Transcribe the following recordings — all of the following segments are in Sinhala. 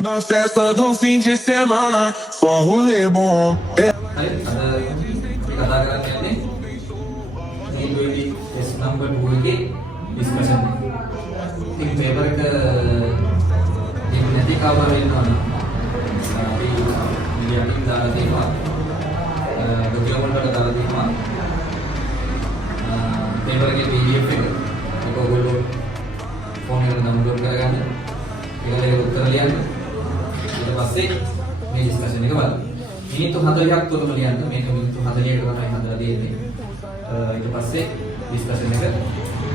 Na festa do fim de semana, só rolê bom. හරි අද අපි කතා කරන්නේ මේ ටෙස්ට් නම්බර් 2 එකේ ඩිස්කෂන් එක. ඉතින් පේපර් එක දෙක නැති කවර වෙනවා නම් අපි මීඩියාකින් දාලා තියෙනවා. ඩොකියුමන්ට් වල දාලා තියෙනවා. පේපර් එකේ PDF එක ඒක ඔයගොල්ලෝ ෆෝන් එකට ඩවුන්ලෝඩ් කරගන්න. ඒකට උත්තර ලියන්න. ඊට පස්සේ මේ ඩිස්කෂන් එක බලන්න. මිනිත්තු 40ක් තුරම ලියන්න. මේක මිනිත්තු 40කට තමයි හදලා දෙන්නේ. ඊට පස්සේ ඩිස්කෂන් එක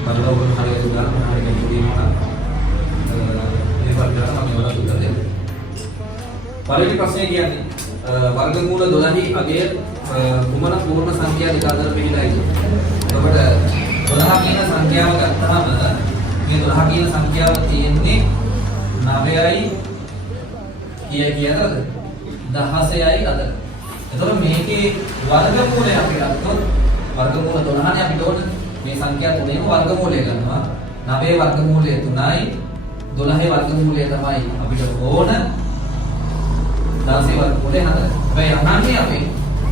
බලලා ඔයගොල්ලෝ හරියට උදාහරණ හරියට කියනවා. ඉතින් බලන්න මම ඔයාලට උත්තර දෙන්න. පළවෙනි ප්‍රශ්නේ කියන්නේ වර්ගමූල 12 අගය කුමන පූර්ණ සංඛ්‍යා දෙක අතර පිළිලායිද? එතකොට 12 කියන සංඛ්‍යාව ගත්තාම මේ 12 කියන සංඛ්‍යාව තියෙන්නේ 9යි කියනද 16යි අතර. එතකොට මේකේ වර්ගමූලය අපි ගත්තොත් වර්ගමූල 12නේ අපිට ඕන මේ සංඛ්‍යා තුනේම වර්ගමූලය ගන්නවා. 9 වර්ගමූලය 3යි 12 වර්ගමූලය තමයි අපිට ඕන 16 වර්ගමූලය 4. හැබැයි අහන්නේ අපි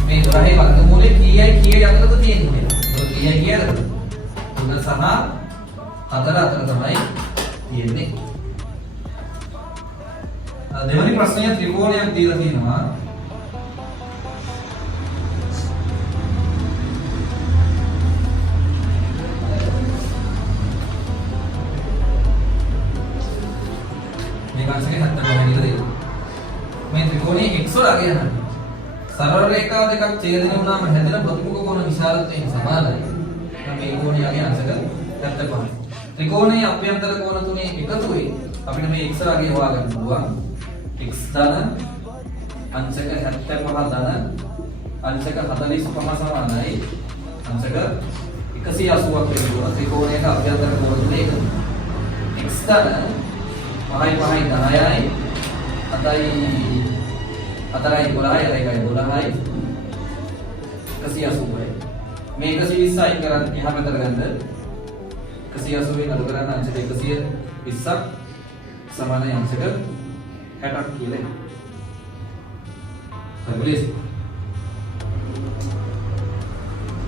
මේ 12 වර්ගමූලය කීයයි කීයයි අතරද තියෙන්නේ කියලා. ඒක කීයයි කීයද? 3 සහ 4 අතර තමයි තියෙන්නේ. දෙවැනි ප්‍රශ්නය ත්‍රිකෝණයක් දීලා තියෙනවා. මේක අංශකේ 70 කියලා දෙනවා. මේ ත්‍රිකෝණයේ x වල අගය නම් සරල රේඛා දෙකක් ඡේදනය වුණාම හැදෙන ප්‍රතිමුඛ කෝණ විශාලත්වයෙන් සමානයි. නම් මේ කෝණයේ අගය අංශක 75. ත්‍රිකෝණයේ අභ්‍යන්තර කෝණ තුනේ එකතුවේ අපිට මේ x අගය හොයාගන්න පුළුවන්. x ධන අංශක 75 ධන අංශක 45 සමානයි අංශක 180ක් වෙනවා. ත්‍රිකෝණයක අභ්‍යන්තර කෝණ තුනේ එකතු. x ධන 5යි 5යි 10යි 7යි 4යි 12යි 1යි 12යි 180යි. මේ 120 අයින් කරන් එහා පැත්තට ගන්න 180 අඩු කරන්න අංශක 120ක් සමානයි අංශක 60ක් කියලා. හරිද?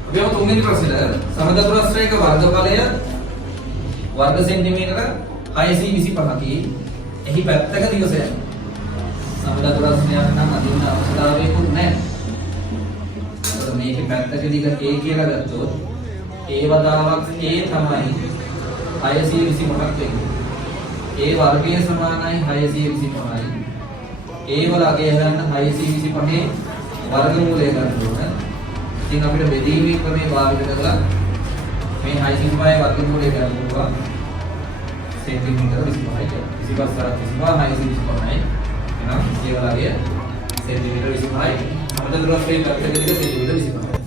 අපි යමු තුන්වෙනි ප්‍රශ්නෙට. සමදතුරස්‍රයක වර්ගඵලය වර්ග සෙන්ටිමීටර 625කි. එහි පැත්තක දිගසය. සමදතුරස්‍රයක් නම් අදින්න අවශ්‍යතාවයකුත් නැහැ. ඒකට මේකේ පැත්තක දිග a කියලා ගත්තොත් a වදාවක් a තමයි 625ක් වෙන්නේ. a වර්ගය සමානයි 625යි. a වල අගය ගන්න 625 වර්ගමූලය ගන්න ඕන. ඉතින් අපිට බෙදීමේ ක්‍රමයේ භාවිත කරලා මේ 625 වර්ගමූලය ගන්න පුළුවන්. සෙන්ටිමීටර 25යි. 25 තරක් 25 625යි. එහෙනම් a වල අගය සෙන්ටිමීටර 25යි. සමදතුරස්‍රයේ පැත්තක දිග සෙන්ටිමීටර 25යි.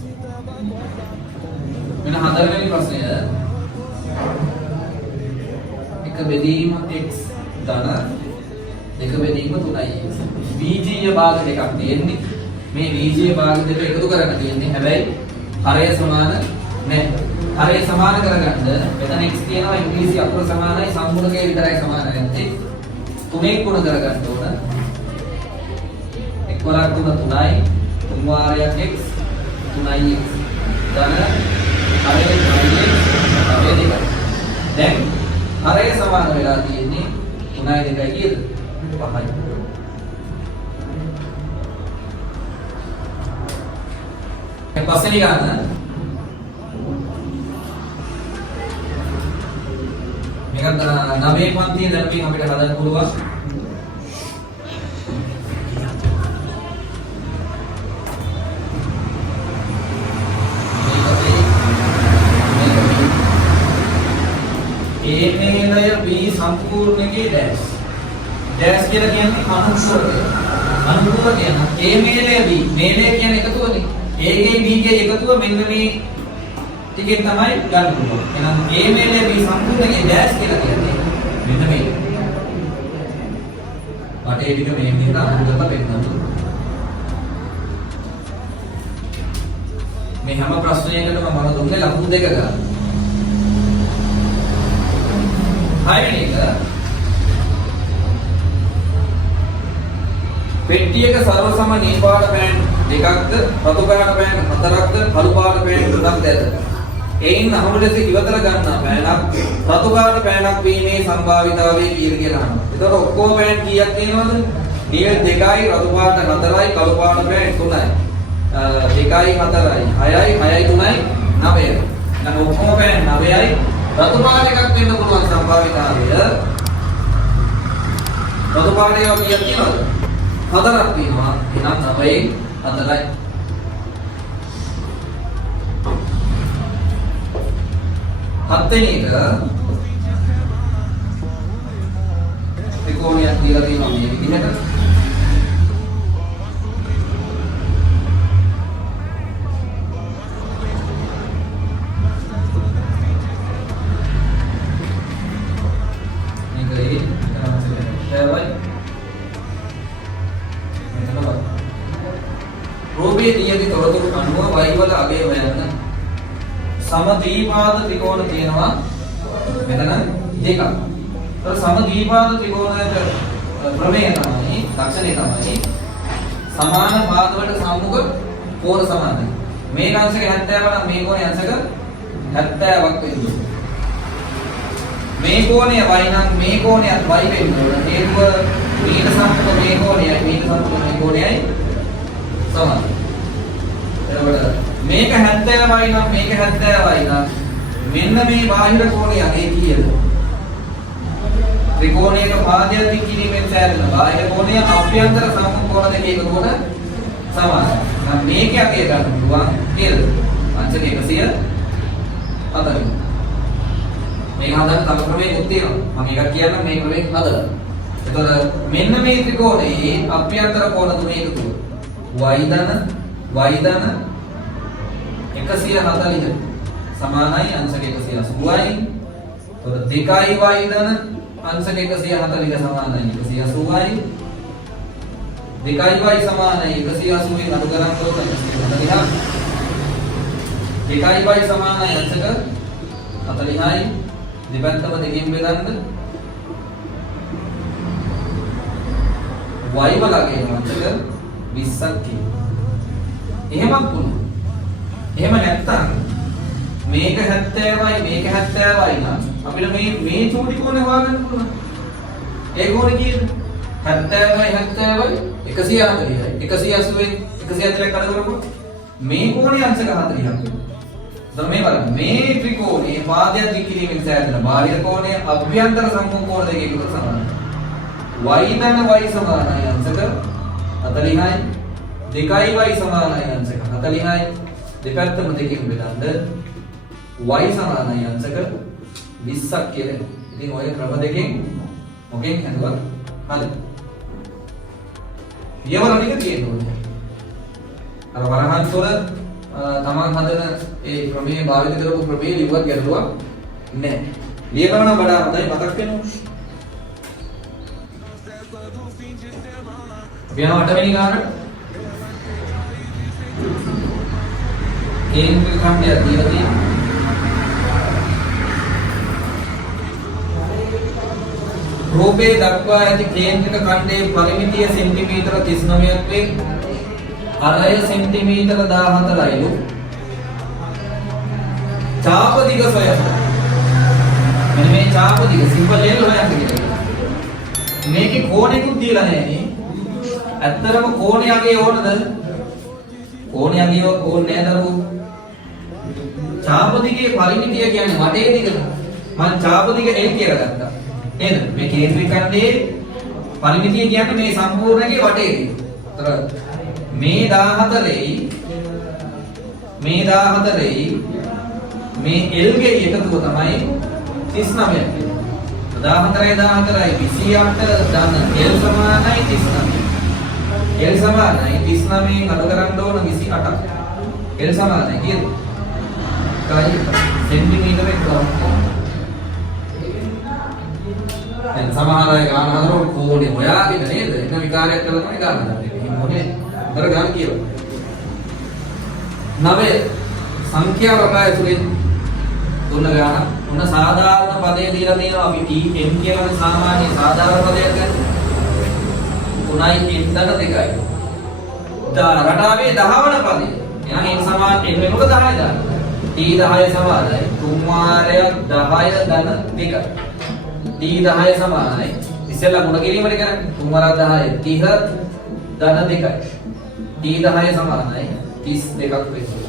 මෙන්න හතරවෙනි ප්‍රශ්නය. එක බෙදීම x ධන දෙක බෙදීම 3යි x. බීජීය භාග දෙකක් තියෙන්නේ. මේ බීජීය භාග දෙක එකතු කරන්න තියෙන්නේ. හැබැයි හරය සමාන නැහැ. හරය සමාන කරගන්න මෙතන x තියෙනවා ඉංග්‍රීසි අකුර සමානයි සම්මුඛකේ විතරයි සමාන නැත්තේ. තුනෙන් ගුණ කරගන්න ඕන. එක් වරක් තුන 3යි. තුන් වාරයක් x 3යි x. ධන හරය 3යි x. දැන් හරය සමාන වෙලා තියෙන්නේ 3යි 2යි කීයද? 5යි. පස්වෙනි ගන්න. මේක 9 පන්තියේ දැනුමින් අපිට හදන්න පුළුවන්. A මේලය B සම්පූර්ණකේ ඩෑෂ්. ඩෑෂ් කියලා කියන්නේ අනුපූරකය. අනුපූරකය නම් A මේලය B. මේලය කියන්නේ එකතුවනේ. A ගේ B ගේ එකතුව මෙන්න මේ ටිකෙන් තමයි ගන්න පුළුවන්. එහෙනම් A මේලය B සම්පූර්ණකේ ඩෑෂ් කියලා කියන්නේ මෙන්න මේක. වටේ ටික මේ විදිහට අනුපූර කරලා පෙන්නන්න. මේ හැම ප්‍රශ්නයකටම මම දුන්නේ ලකුණු දෙක ගන්න. හයවෙනි එක පෙට්ටියක සර්ව සම නිල් පාට පෑන් දෙකක්ද රතු පාට පෑන් හතරක්ද කළු පාට පෑන් තුනක්ද ඇත. එයින් අහම ලෙස ඉවතර ගන්නා පෑනක් රතු පාට පෑනක් වීමේ සම්භාවිතාවය කීයද කියලා අහනවා. එතකොට ඔක්කොම පෑන් කීයක් තියෙනවද? නිල් 2යි රතු පාට 4යි කළු පාට පෑන් 3යි. 2යි 4යි 6යි 6යි 3යි 9යි. දැන් ඔක්කොම පෑන් 9යි රතු පාට එකක් වෙන්න පුළුවන් සම්භාවිතාවය. රතු පාට ඒවා කීයක් තියෙනවද? 4ක් තියෙනවා. එහෙනම් 9යි 4යි. හත්වෙනි එක ත්‍රිකෝණයක් කියලා තියෙනවා මේ විදිහට. රූපයේ නියති තොරතුරු අනුව වයිවල අගය හොයන්න. සමද්විපාද ත්‍රිකෝණ තියෙනවා මෙතන දෙකක්. ඒතර සමද්විපාද ත්‍රිකෝණයට ප්‍රමේය තමයි ලක්ෂණය තමයි සමාන පාද වලට සම්මුඛ කෝණ සමානයි. මේ අංශක 70 නම් මේ කෝණයේ අංශක 70ක් වෙන්නේ. මේ කෝණය y නම් මේ කෝණයත් y වෙන්න ඕන. හේතුව මීට සම්මුඛ මේ කෝණයයි මීට සම්මුඛ මේ කෝණයයි සමානයි. එතකොට මේක 70යි නම් මේක 70යි නම් මෙන්න මේ බාහිර කෝණය අගේ කීයද? ත්‍රිකෝණයක පාදයක් දික් කිරීමෙන් සෑදෙන බාහිර කෝණය අභ්‍යන්තර සම්මුඛ කෝණ දෙකේ එකතුවට සමානයි. නම් මේක අගේ ගන්න පුළුවන් නේද? අංශක 140. මේක හදන්න තව ක්‍රමයක්ත් තියෙනවා. මම එකක් කියන්නම් මේ ක්‍රමයක හදලා. එතකොට මෙන්න මේ ත්‍රිකෝණයේ අභ්‍යන්තර කෝණ තුනේ එකතුව y ධන 140 සමානයි අංශක 180යි. එතකොට 2y ධන අංශක 140 සමානයි 180යි. 2y සමානයි 180න් අඩු ගණන් කරොත් 140. 2y සමානයි අංශක 40යි. දෙපැත්තම දෙකෙන් බෙදන්න y වලගේ අංශක 20ක් තියෙනවා. එහෙමත් වුණා. එහෙම නැත්තම් මේක 70යි මේක 70යි නම් අපිට මේ චූටි කෝණය හොයාගන්න පුළුවන්. ඒ කෝණය කීයද? 70යි 140යි 180යි 180ක් අඩ කරපුවා මේ කෝණය අංශක 40ක් වෙනවා. දැන් මේ බලන්න මේ ත්‍රිකෝණයේ පාදයක් දික් කිරීමෙන් සෑදෙන බාහිර කෝණය අභ්‍යන්තර සම්මුඛ කෝණ දෙකේ එකතුවට සමානයි. y ධන y සමානයි අංශක 40යි. 2y සමානයි අංශක 40යි. දෙපැත්තම දෙකෙන් බෙදන්න y සමානයි අංශක 20ක් කියලා. ඉතින් ඔය ක්‍රම දෙකෙන් මොකෙන් හදුවත් හරි. පියවර ටික තියෙනවා. අර වරහන් තුළ තමන් හදන ඒ ක්‍රමයේ භාවිත කරපු ක්‍රමයේ ලිව්වත් ගැටලුවක් නැහැ. ලියනවා නම් වඩා හොඳයි මතක් වෙනවා. අපි යනවා 8 වෙනි ගානට. කේන්ද්‍ර ඛණ්ඩය දීලා තියෙනවා. රූපේ දක්වා ඇති කේන්ද්‍රක ඛණ්ඩයේ පරිමිතිය සෙන්ටිමීටර 39ක් වේ. අරය සෙන්ටිමීටර 14යිලු. චාප දිග සොයන්න. මෙන්න මේ චාප දිග සිම්පල් ලේල් හොයන්න කියලා. මේකේ කෝණෙකුත් දීලා නැහැ නේ. ඇත්තටම කෝණය අගේ ඕනද? කෝණය අගේ ඕනේ නැහැ දරුවෝ. චාප දිගේ පරිමිතිය කියන්නේ වටේ දිගද? මම චාප දිග L කියලා ගත්තා. නේද? මේ කේන්ද්‍රික ඛණ්ඩයේ පරිමිතිය කියන්නේ මේ සම්පූර්ණයේ වටේ දිග. මේ 14යි මේ 14යි මේ L ගේ එකතුව තමයි 39 14යි 28 ධන L සමානයි 39. L සමානයි 39න් අඩු කරන්න ඕන 28ක්. L සමානයි කීයද? කයි සෙන්ටිමීටරයක් ගන්න. දැන් සමහර අය ගන්න හදනකොට කෝණේ හොයාගෙන නේද? එන විකාරයක් කරලා තමයි ගන්න හදන්නේ. මොනේ? අර ගන්න කියලා. 9 සංඛ්‍යා වකය තුලින් දුන්න ගාන මොන සාධාරණ පදේ දීලා තියෙනවා අපි tm කියන සාමාන්‍ය සාධාරණ පදයක් ගන්න. 3යි n ධන 2යි. රටාවේ 10 වන පදේ. එහෙනම් n සමාන n වෙනකොට 10 දාන්න. t 10 සමානයි 3 වාරයක් 10 ධන 2යි. t 10 සමානයි ඉස්සෙල්ලා ගුණ කිරීමට කරන්නේ 3 වරක් 10 30 ධන 2යි. t 10 සමානයි 32ක් වෙනවා.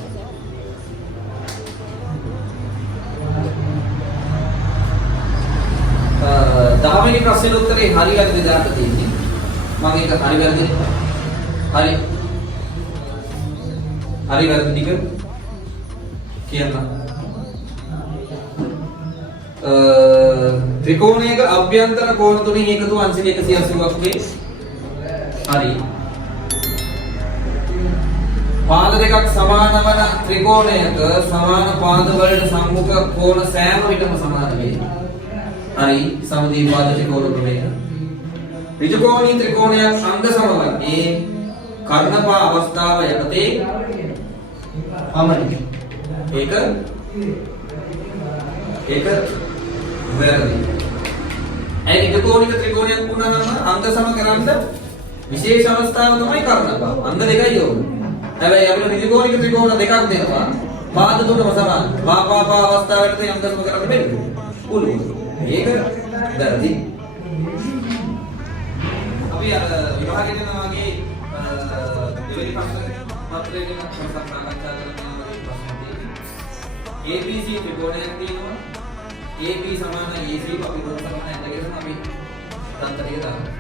දහවෙනි ප්‍රශ්නෙට උත්තරේ හරි වැරදි දාන්න තියෙන්නේ. මම ඒක හරි වැරදි හරි වැරදි ටික කියන්න. ත්‍රිකෝණයක අභ්‍යන්තර කෝණ තුنين එකතු අංශක 180ක් වේ. හරි. පාද දෙකක් සමාන වන ත්‍රිකෝණයක සමාන පාද වලට සම්මුඛ කෝණ සෑම විටම සමාන වේ. හරි. සමද්විපාද ත්‍රිකෝණ ප්‍රමේය. ඍජුකෝණී ත්‍රිකෝණයක් අංග සමවන්නේ කර්ණපා අවස්ථාව යටතේ පමණයි. ඒක වැරදි. ඒ ඍජුකෝණික ත්‍රිකෝණයක් වුණාම අංග සම කරන්න විශේෂ අවස්ථාව තමයි කර්ණපා. අංග දෙකයි ඕනේ. හැබැයි අපිට ඍජුකෝණික ත්‍රිකෝණ දෙකක් දෙනවා. පාද තුනම සමාන. පාපා අවස්ථාවට අංග සම කරන්න බැහැ. පුළුවන්. ඒක වැරදි. අපි අර විභාගෙ දෙනවා වගේ දෙවෙනි ප්‍රශ්න පත්‍රයේ දෙන කොටසක් සාකච්ඡා කරන ප්‍රශ්න තියෙනවා. ABC ත්‍රිකෝණයක් තියෙනවා. AB සමාන AC අපි ගොඩ සමාන ඇඳගෙන අපි තන්ත්‍රය දානවා.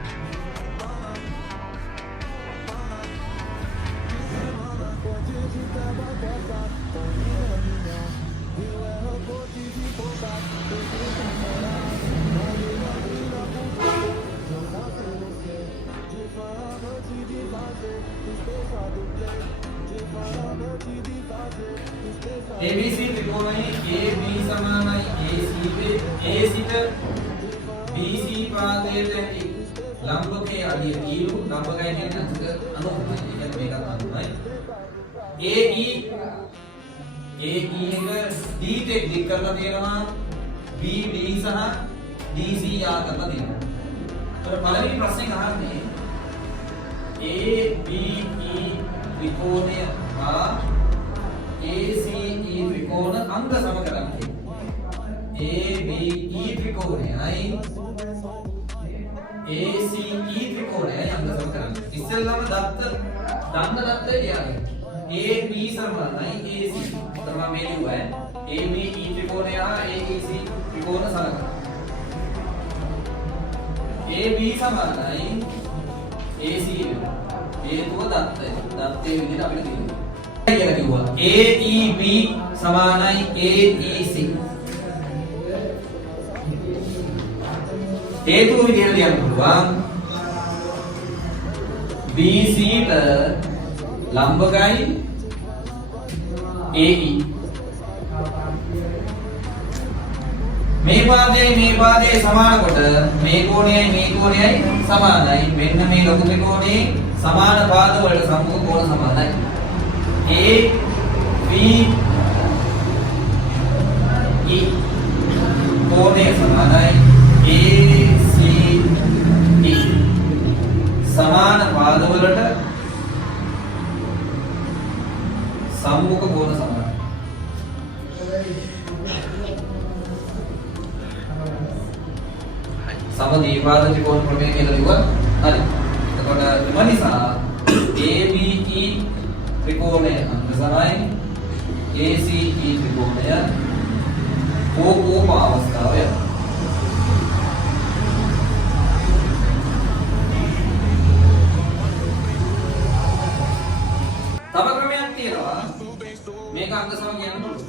ABC ත්‍රිකෝණයේ AB සමානයි AC ට BC පාදයට ඇති ලම්බකයේ අඩිය කීලු ලම්බකය කියන්නේ අංශක 90යි. ඒ කියන්නේ මේකත් 90යි. AE එක D ට දික් කරලා තියෙනවා. BD සහ DC යා කරලා තියෙනවා. ඒතර පළවෙනි ප්‍රශ්නේ අහන්නේ ABE ත්‍රිකෝණය හා ACE ත්‍රිකෝණ අංග සම කරන්නේ. ABE ත්‍රිකෝණයයි ACE ත්‍රිකෝණයයි අංග සම කරන්නේ. ඉස්සෙල්ලාම දන්න දත්තය ලියන්න. AB සමානයි AC. තමයි මේ ලියුවා. ABE ත්‍රිකෝණය හා AEC ත්‍රිකෝණ සලකනවා. AB සමානයි AC වෙනවා. හේතුව දත්තය. දත්තේ විදිහට අපිට තියෙනවා. කියලා කිව්වා. AEB සමානයි AEC. හේතුව විදිහට ලියන්න පුළුවන්. BC ට ලම්බකයි AE. මේ පාදයේ සමාන කොට මේ කෝණයයි සමානයි. මෙන්න මේ ලොකු ත්‍රිකෝණයේ සමාන පාද වලට සම්මුඛ කෝණ සමානයි. ABE කෝණය සමානයි ACD. සමාන පාද වලට සම්මුඛ කෝණ සමානයි. සමද්විපාද ත්‍රිකෝණ ප්‍රමේය කියලා කිව්වා. හරි. එතකොට එම නිසා ABE ත්‍රිකෝණය අංග සමයි ACE ත්‍රිකෝණය කෝප අවස්ථාවය. තව ක්‍රමයක් තියෙනවා. මේක අංග සම කියන්න පුළුවන්.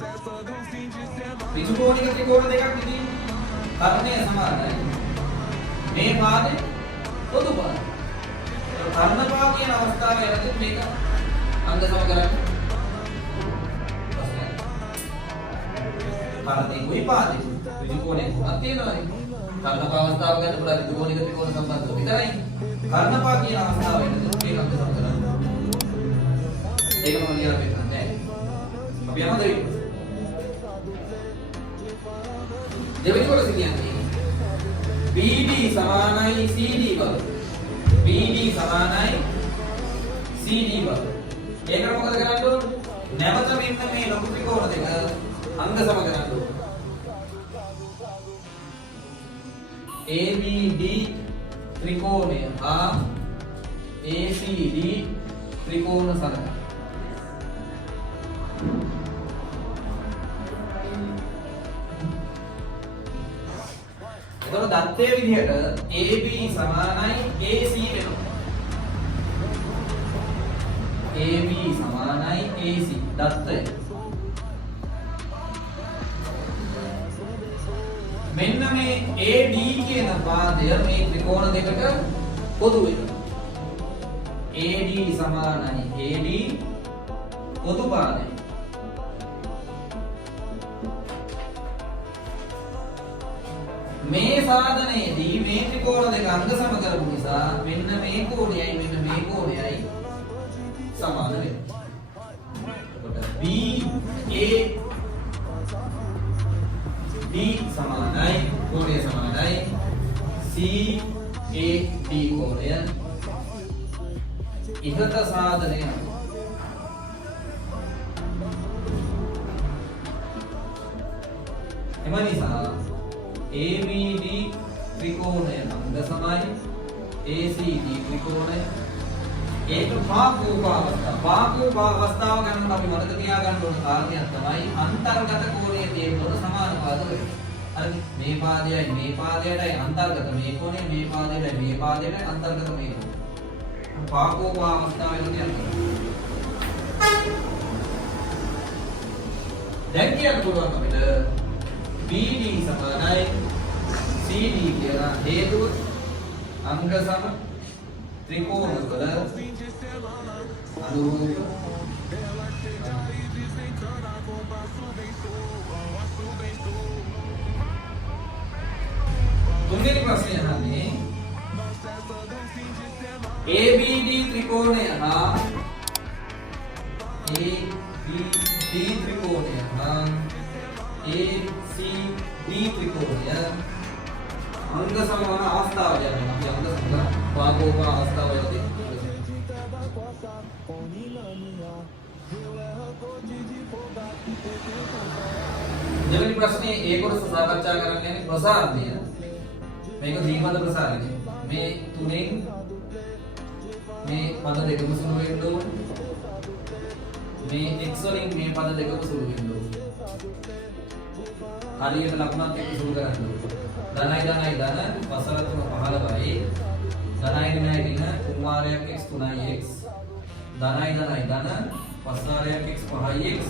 ත්‍රිකෝණික ත්‍රිකෝණ දෙකක් ඉතින් කර්ණය සමානයි. මේ පාදේ පොදු පාද. කර්ණපා කියන අවස්ථාව යනදී මේක අංග සම කරන්නේ. කර්ණේ කොයි පාදේ? ත්‍රිකෝණේ කොහොමද තියෙනවනේ. කර්ණපා අවස්ථාව ගන්න පුළුවන් ත්‍රිකෝණික ත්‍රිකෝණ සම්බන්ධව විතරයි. කර්ණපා කියන අවස්ථාව යනදී මේක අංග සම කරන්නේ. ඒක මම ලියලා පෙන්නන්නේ. අපි යමු දෙවෙනි කොටස කියන්නේ BD සමානයි CD වල. BD සමානයි CD බව. ඒකට මොකද කරන්න ඕන? නැවත මෙන්න මේ ලොකු ත්‍රිකෝණ දෙක අංග සම කරන්න ඕන. ABD ත්‍රිකෝණය හා ACD ත්‍රිකෝණ සලකා. එතකොට දත්තයේ විදිහට AB සමානයි AC වෙනවා. AB සමානයි AC දත්තය. මෙන්න මේ AD කියන පාදය මේ ත්‍රිකෝණ දෙකට පොදු වෙනවා. AD සමානයි AD පොදු පාදය. මේ සාධනයේදී මේ ත්‍රිකෝණ දෙක අංග සම කරපු නිසා මෙන්න මේ කෝණයයි මෙන්න මේ කෝණයයි සමාන වෙනවා. එතකොට BA D සමානයි කෝණය සමානයි CAD කෝණය ඉහත සාධනය එම නිසා ABD ත්‍රිකෝණය අංග සමයි ACD ත්‍රිකෝණය ඒක පාකූප අවස්ථාව ගන්න අපි මතක තියාගන්න ඕන කාරණයක් තමයි අන්තර්ගත කෝණයේ තියෙන සමාන පාද වෙන්නේ. හරි මේ පාදයයි මේ පාදයටයි අන්තර්ගත මේ කෝණය මේ පාදයටයි මේ පාදයටයි අන්තර්ගත මේ කෝණය. පාකූප අවස්ථාවෙන් කියන්නේ. දැන් කියන්න පුළුවන් අපිට BD සමානයි CD කියලා හේතුව අංග සම ත්‍රිකෝණ වල අනුරූප තුන්වෙනි ප්‍රශ්නය අහන්නේ ABD ත්‍රිකෝණය හා ABD ත්‍රිකෝණය හා ACD ත්‍රිකෝණය අංග සම වන අවස්ථාව කියන්නේ අපි අංග සම පාකෝප අවස්ථාව යදී. දෙවෙනි ප්‍රශ්නේ ඒ කොටස සාකච්ඡා කරන්න යන්නේ ප්‍රසාරණය. මේක දීපද ප්‍රසාරණය. මේ තුනෙන් මේ පද දෙකම සුළු වෙන්න ඕන. මේ x වලින් මේ පද දෙකම සුළු වෙන්න ඕන. හරියට ලකුණක් එක්ක සුළු කරන්න ඕන. ධනයි ධන වසර 3 15යි ධනයි ඍණයි ඍණ කුමාරයක් x 3x ධනයි ධන වසරයක් x 5x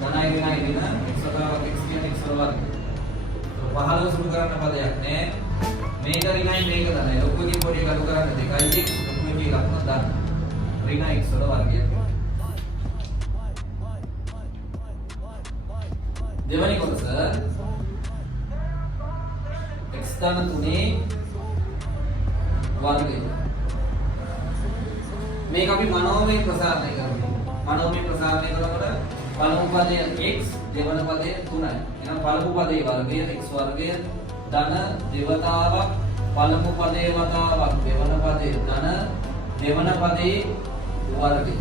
ධනයි ඍණයි ඍණ x වතාවක් x කියන්නේ x වර්ග. 15 සුළු කරන්න පදයක් නෑ. මේක ඍණයි මේක ධනයි. ලොකුකින් පොඩි එකතු කරන්න 2x ලොකුකින් ලකුණ දාන්න. ඍණ x වල වර්ගයක්. දෙවැනි කොටස x ධන 3 වර්ගය. මේක අපි මනෝමය ප්‍රසාරණය කරනවා. මනෝමය ප්‍රසාරණය කරනකොට පළමු පදය x දෙවන පදය 3යි. එහෙනම් පළමු පදයේ වර්ගය x වර්ගය ධන දෙවතාවක් පළමු පදයේ වතාවක් දෙවන පදයේ ධන දෙවන පදයේ වර්ගය.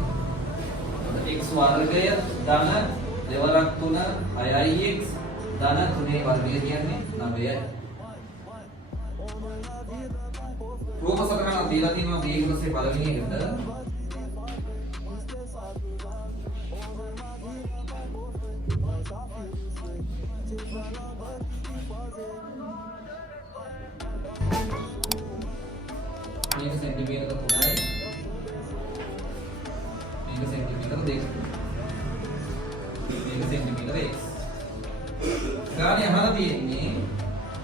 x වර්ගය ධන දෙවරක් 3 6ix ධන 3 වර්ගය කියන්නේ 9යි. රූප සටහනක් දීලා තියෙනවා මේ කොටසේ පළවෙනි එකට. මේක සෙන්ටිමීටර 3යි. මේක සෙන්ටිමීටර 2යි. මේක සෙන්ටිමීටර x. ගානේ අහලා තියෙන්නේ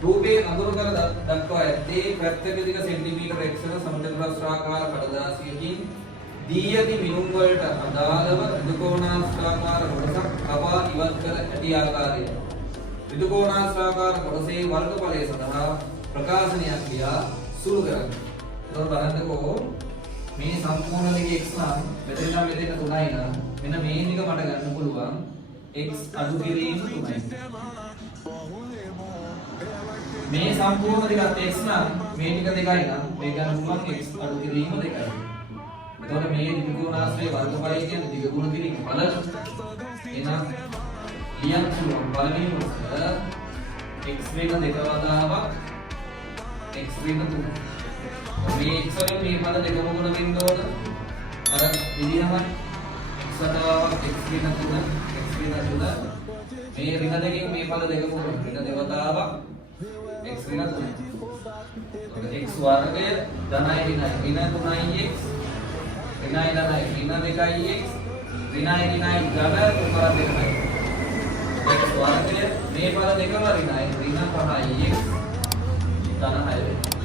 රූපයේ අඳුර කර දක්වා ඇත්තේ පැත්තක දිග සෙන්ටිමීටර x වන සමචතුරස්‍රාකාර කඩදාසියකින් දී ඇති මිනුම් වලට අදාළව ත්‍රිකෝණාස්ත්‍රාකාර කොටසක් කපා ඉවත් කර ඇති ආකාරය. ත්‍රිකෝණාස්ත්‍රාකාර කොටසේ වර්ගඵලය සඳහා ප්‍රකාශනයක් ලියා සුළු කරන්න. එතකොට බලන්නකෝ මේ සම්පූර්ණ දිග x නම් මෙතන නම් මෙතන 3යි නම් මෙන්න මේ දිග මට ගන්න පුළුවන් x අඩු කිරීම 3යි. මේ සම්පූර්ණ දිගත් x නම් මේ ටික දෙකයි නම් මේ ගන්න පුළුවන් x අඩු කිරීම දෙකයි. එතකොට මේ ත්‍රිකෝණාශ්‍රයේ වර්ගඵලය කියන්නේ දිග ගුණ කිරීම බලන්න. එහෙනම් ලියන්න පුළුවන් පළවෙනි කොටස x වෙන දෙක වතාවක් x වෙන 3. මේ x වලින් මේ පද දෙකම ගුණ වෙන්න ඕන. අර විදිහම x වතාවක් x වෙන 3 x වෙන 3 මේ ඍණ දෙකෙන් මේ පද දෙකම ගුණ ඍණ දෙවතාවක් x වෙන 3. x වර්ගය ධනයි ඍණයි ඍණ 3x ඍණයි ධනයි ඍණ 2x ඍණයි ඍණයි ධන උපර දෙකයි. x වර්ගය මේ පද දෙකම ඍණයි ඍණ 5x ධන 6 වෙනවා.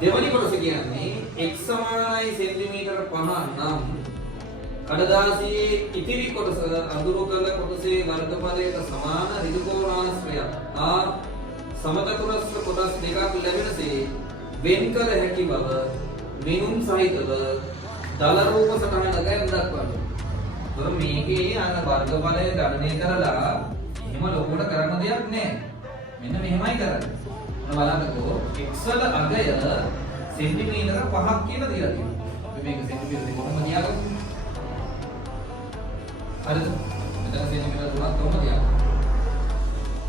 දෙවනි කොටස කියන්නේ x සමානයි සෙන්ටිමීටර 5 නම් කඩදාසියේ ඉතිරි කොටස අඳුරු කළ කොටසේ වර්ගඵලයට සමාන ඍජුකෝණාශ්‍රයක් ආ සමතකුරස්ස කොටස් දෙකක් ලැබෙනසේ වෙන් කළ හැකි බව මිනුම් සහිතව දල රූප සටහනක දක්වනවා. ඒතර මේකේ අර වර්ගඵලය ගණනය කරලා එහෙම ලොකුවට කරන්න දෙයක් නැහැ. මෙන්න මෙහෙමයි කරන්නේ. බලන්නකෝ x වල අගය සෙන්ටිමීටර 5ක් කියලා දීලා තියෙනවා. අපි මේක සෙන්ටිමීටර කොහොමද තියාගන්නේ? හරිද? මෙතන සෙන්ටිමීටර 3ක් කොහොමද තියාගන්නේ?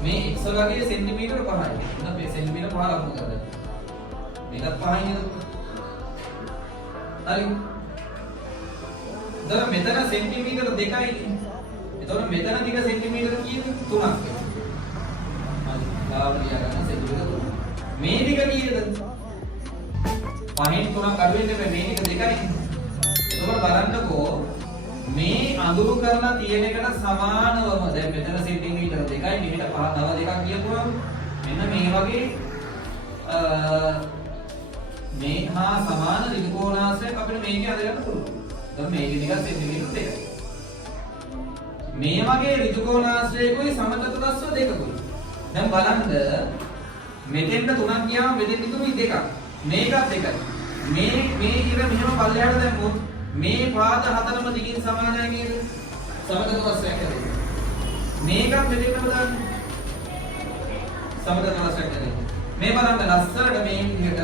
මේ x වල අගය සෙන්ටිමීටර 5යි. එහෙනම් මේ සෙන්ටිමීටර 5 ලකුණු කරගන්න. මේකත් 5යි නේද? හරි. දැන් මෙතන සෙන්ටිමීටර 2යි. එතකොට මෙතන දිග සෙන්ටිමීටර කීයද? 3ක්. හරි. ගාවලිය ගන්න සෙන්ටිමීටර 3. මේ දිග කීයද? 5න් 3ක් අඩු වෙන්නේ මේ දිග 2යි. එතකොට බලන්නකෝ මේ අඳුරු කරලා තියෙන එකට සමානවම දැන් මෙතන සෙන්ටිමීටර 2යි මෙහෙට 5 තව දෙකක් කියපුවම මෙන්න මේ වගේ මේ හා සමාන ත්‍රිකෝණාශ්‍රයක් අපිට මේකේ අදගන්න පුළුවන්. දැන් මේකේ දිග සෙන්ටිමීටර 2යි. මේ වගේ ත්‍රිකෝණාශ්‍රයකුයි සමචතුරස්‍ර දෙකකුයි. දැන් බලන්න මෙතෙන්ට 3ක් ගියාම මෙතෙන් ඉතුරුයි 2ක්. මේකත් එකයි. මේ ඉර මෙහෙම පල්ලෙහාට දැම්මොත් මේ පාද හතරම දිගින් සමානයි නේද? සමචතුරස්‍රයක් හැදෙන්නේ. මේකත් මෙතෙන්ටම දාන්න. සමචතුරස්‍රයක් හැදෙන්නේ. මේ බලන්න ලස්සනට මේ විදිහට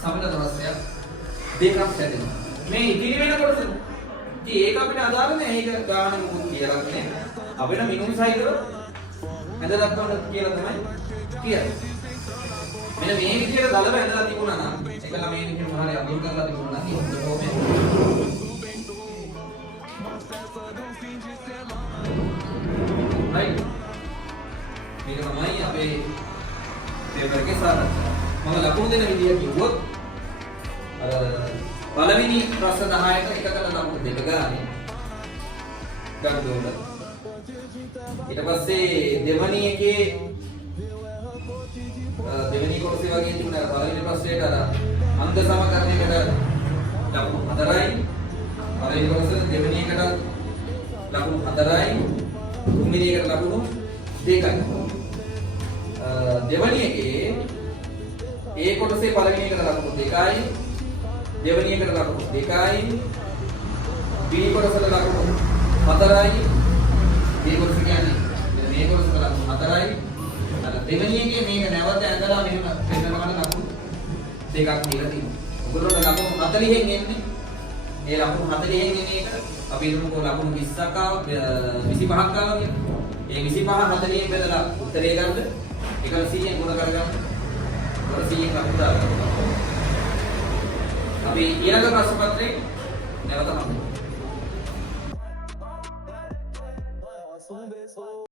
සමචතුරස්‍රයක් දෙකක් හැදෙනවා. මේ ඉතිරි වෙන කොටස ඉතින් ඒක අපිට අදාළ නැහැ. ඒක ගාන මොකුත් කියලා නැහැ. අපිට මිනුම් සහිතව ඇඳ දක්වන්න කියලා තමයි කියන්නේ. මෙන්න මේ විදිහට දලව ඇඳලා තිබුණා නම් එක ළමයි විදිහට මහරි අඳුර කරලා තිබුණා නම් ඒක කොහොමද? right. මේක තමයි අපේ පේපර් එකේ සාරාංශය. මම ලකුණු දෙන විදිය කිව්වොත් අර පළවෙනි ප්‍රශ්න 10ට එකකට ලකුණු දෙක ගානේ ගන්න ඕන. ඊට පස්සේ දෙවැනි එකේ දෙවෙනි කොටසේ වගේ තිබුණා පළවෙනි ප්‍රශ්නයට අර අංග සමකරණයකට ලකුණු 4යි. පළවෙනි කොටසේ දෙවෙනි එකට ලකුණු 4යි. තුන්වෙනි එකට ලකුණු 2යි. දෙවෙනි එකේ ඒ කොටසේ පළවෙනි එකට ලකුණු 2යි. දෙවෙනි එකට ලකුණු 2යි. B කොටසට ලකුණු 4යි. මේ කොටස කියන්නේ මේ කොටසට ලකුණු 4යි. අර දෙවෙනි එකේ මේක නැවත ඇඳලා මෙහෙම පෙන්නනකොට ලකුණු දෙකක් දීලා තියෙනවා. ඔයගොල්ලෝ ලකුණු 40න් එන්නේ. මේ ලකුණු 40න් එන එක අපි හිතමුකෝ ලකුණු 20ක් ආවා 25ක් ආවා කියලා. මේ 25 40න් බෙදලා උත්තරේ ගන්න 100න් ගුණ කරගන්න. 100න් ලකුණු දාගන්න. අපි ඊළඟ ප්‍රශ්න පත්‍රේ නැවත හමු.